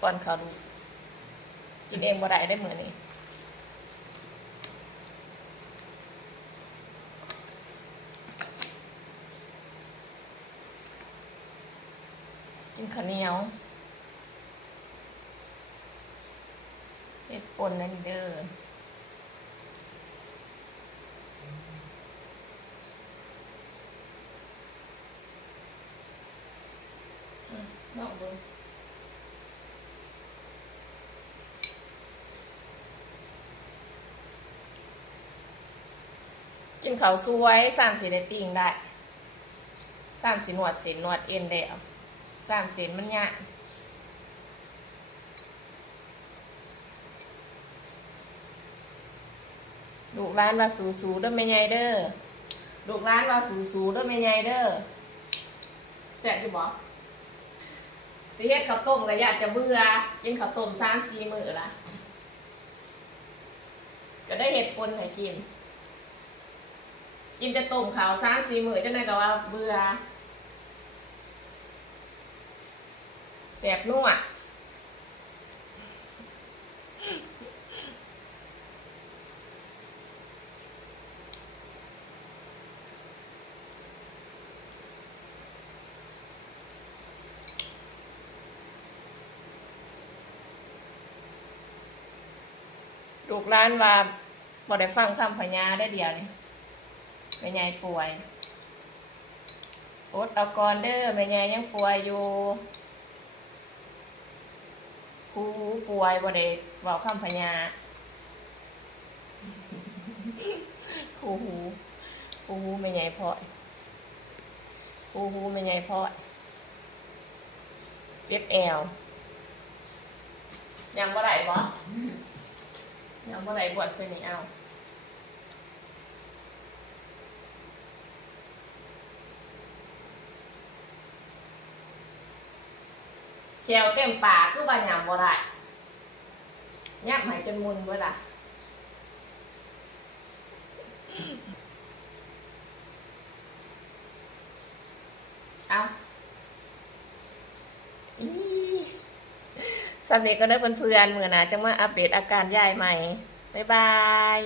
ป้อนเขาดูกินเองบ่ได้ได้เหมือนนี้กินข้าวเหนียวเฮ็ดป่นนั่นเด้ออะลอ กินเขาวสวยสามสีได้ปิ้งได้สามสีหนวดสีหนวดเอ็นเดียวสามสีมันยะลูกร้านว่าสูสูด้อแม่ใหญ่เด้อลูกร้านว่าสูสูด้อแม่ใหญ่เด้อแซ่บอยู่บ่สิเฮ็ดข้าวต้มก็อยากจะเบื่อกินข้าวต้มสามสี่มื้อละก็ได้เห็ดปนให้กิน กินจะต้มขาวสามสี่มื้อจังได๋ก็ว่าเบื่อแสบนัวลูกร้านว่าบ่ได้ฟังคำพญาได้เดียวนี่ แม่ยายป่วยอดเอาก่อนเด้อแม่ยายยังป่วยอยู่คูป่วยบ่ได้เว้าคำพญาคูหูคูหูแม่ยายพอดคูหูแม่ยายพอดเจ็บแอวยังบ่ได้บ่ยังบ่ได้บวชเสยนี่เอา แขวเต็มปากคือว่าหยำบ่ได้ยับหายจนมุนเบิดล่ะเอาสำเร็จก็ได้เพื่อนๆมือนะจะมาอัปเดตอาการยายใหม่ บ๊ายบาย